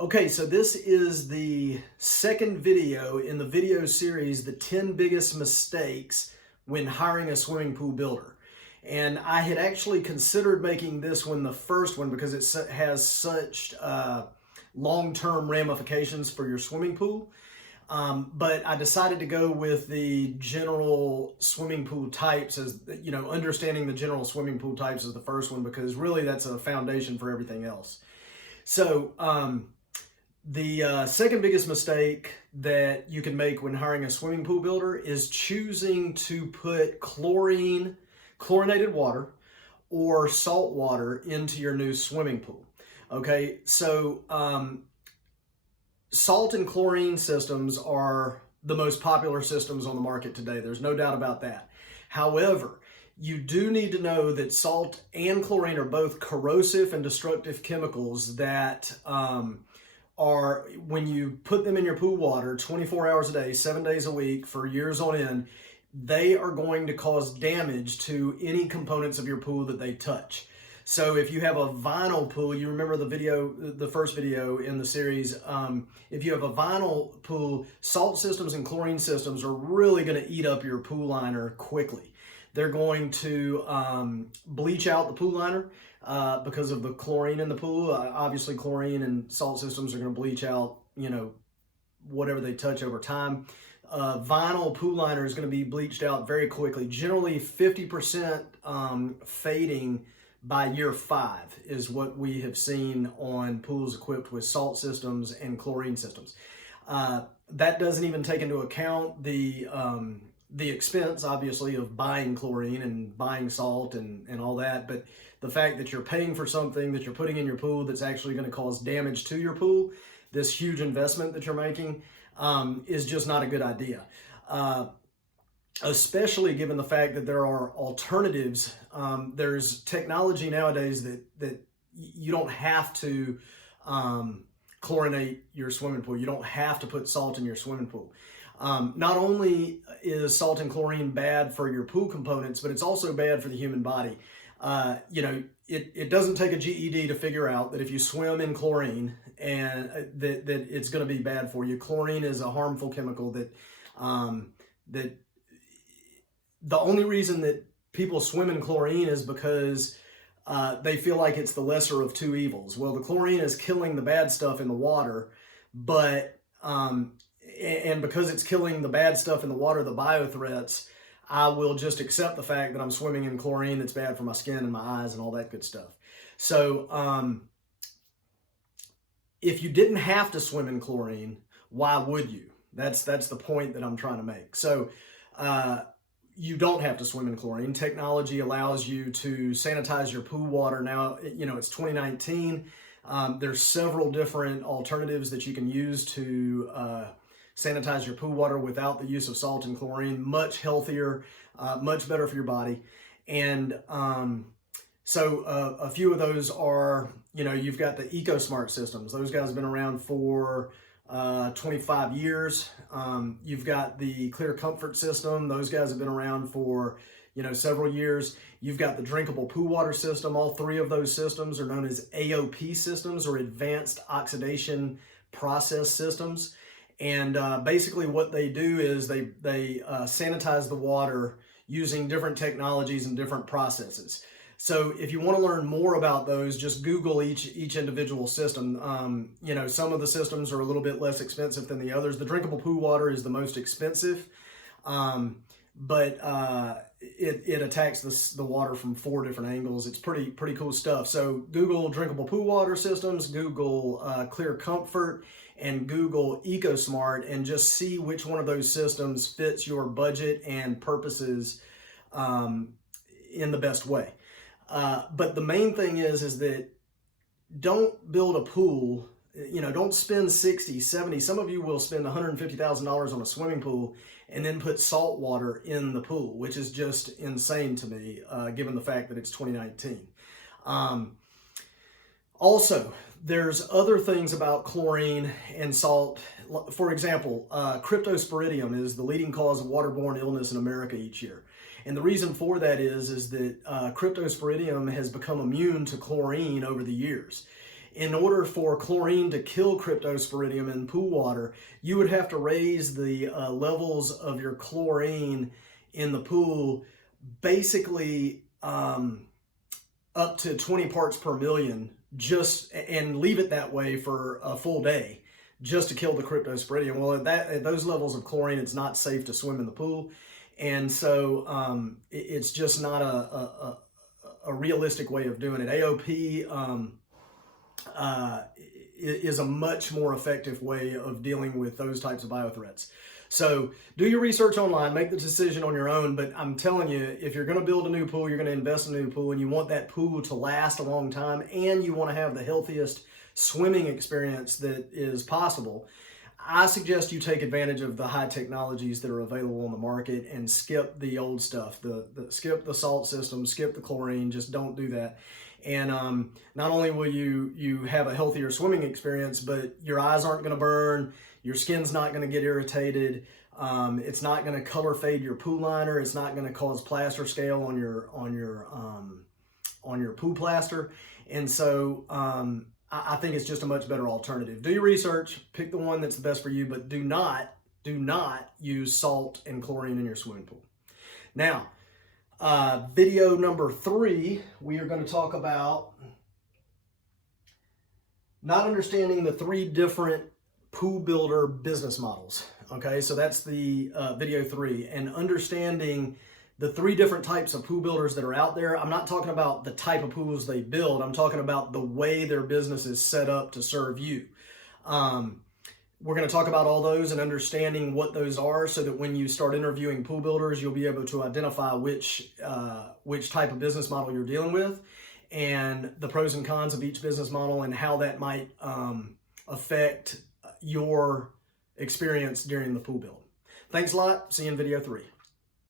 Okay, so this is the second video in the video series, The 10 Biggest Mistakes When Hiring a Swimming Pool Builder. And I had actually considered making this one the first one because it has such long-term ramifications for your swimming pool. But I decided to go with the general swimming pool types as, understanding the general swimming pool types as the first one because really that's a foundation for everything else. So, the second biggest mistake that you can make when hiring a swimming pool builder is choosing to put chlorinated water, or salt water into your new swimming pool. Okay, so salt and chlorine systems are the most popular systems on the market today. There's no doubt about that. However, you do need to know that salt and chlorine are both corrosive and destructive chemicals that are, when you put them in your pool water 24 hours a day, 7 days a week for years on end, they are going to cause damage to any components of your pool that they touch. So if you have a vinyl pool, you remember the first video in the series, if you have a vinyl pool, salt systems and chlorine systems are really going to eat up your pool liner quickly. They're going to bleach out the pool liner because of the chlorine in the pool. Obviously, chlorine and salt systems are going to bleach out, whatever they touch over time. Vinyl pool liner is going to be bleached out very quickly. Generally, 50% fading by year 5 is what we have seen on pools equipped with salt systems and chlorine systems. That doesn't even take into account the expense, obviously, of buying chlorine and buying salt and all that, but the fact that you're paying for something that you're putting in your pool that's actually going to cause damage to your pool, this huge investment that you're making, is just not a good idea. Especially given the fact that there are alternatives. There's technology nowadays that you don't have to chlorinate your swimming pool. You don't have to put salt in your swimming pool. Not only is salt and chlorine bad for your pool components, but it's also bad for the human body. It doesn't take a GED to figure out that if you swim in chlorine and that it's going to be bad for you. Chlorine is a harmful chemical that the only reason that people swim in chlorine is because they feel like it's the lesser of two evils. Well, the chlorine is killing the bad stuff in the water, but and because it's killing the bad stuff in the water, the biothreats, I will just accept the fact that I'm swimming in chlorine that's bad for my skin and my eyes and all that good stuff. So if you didn't have to swim in chlorine, why would you? That's the point that I'm trying to make. So you don't have to swim in chlorine. Technology allows you to sanitize your pool water. Now, it's 2019. There's several different alternatives that you can use to sanitize your pool water without the use of salt and chlorine. Much healthier, much better for your body. And so a few of those are, you've got the EcoSmart systems. Those guys have been around for 25 years. You've got the Clear Comfort system. Those guys have been around for, several years. You've got the drinkable pool water system. All three of those systems are known as AOP systems, or Advanced Oxidation Process Systems. And basically what they do is they sanitize the water using different technologies and different processes. So if you want to learn more about those, just Google each individual system. Some of the systems are a little bit less expensive than the others. The drinkable pool water is the most expensive, but it attacks the water from 4 different angles. It's pretty cool stuff. So Google drinkable pool water systems, Google Clear Comfort, and Google EcoSmart, and just see which one of those systems fits your budget and purposes in the best way. But the main thing is that don't build a pool, don't spend $60, $70, some of you will spend $150,000 on a swimming pool and then put salt water in the pool, which is just insane to me, given the fact that it's 2019. Also, there's other things about chlorine and salt. For example, cryptosporidium is the leading cause of waterborne illness in America each year. And the reason for that is that cryptosporidium has become immune to chlorine over the years. in order for chlorine to kill cryptosporidium in pool water, you would have to raise the levels of your chlorine in the pool basically up to 20 parts per million, and leave it that way for a full day just to kill the cryptosporidium. Well, at those levels of chlorine, it's not safe to swim in the pool. And so it's just not a realistic way of doing it. AOP is a much more effective way of dealing with those types of biothreats. So do your research online, make the decision on your own, but I'm telling you, if you're going to build a new pool, you're going to invest in a new pool, and you want that pool to last a long time, and you want to have the healthiest swimming experience that is possible, I suggest you take advantage of the high technologies that are available on the market and skip the old stuff, skip the salt system, skip the chlorine, just don't do that. And not only will you have a healthier swimming experience, but your eyes aren't going to burn, your skin's not going to get irritated, it's not going to color fade your pool liner, it's not going to cause plaster scale on your pool plaster. And so I think it's just a much better alternative. Do your research, pick the one that's the best for you, but do not use salt and chlorine in your swimming pool. Now, video number 3, we are going to talk about not understanding the 3 different pool builder business models. Okay, so that's the video 3, and understanding the 3 different types of pool builders that are out there. I'm not talking about the type of pools they build. I'm talking about the way their business is set up to serve you. We're going to talk about all those and understanding what those are, so that when you start interviewing pool builders, you'll be able to identify which type of business model you're dealing with, and the pros and cons of each business model, and how that might affect your experience during the pool build. Thanks a lot. See you in video 3.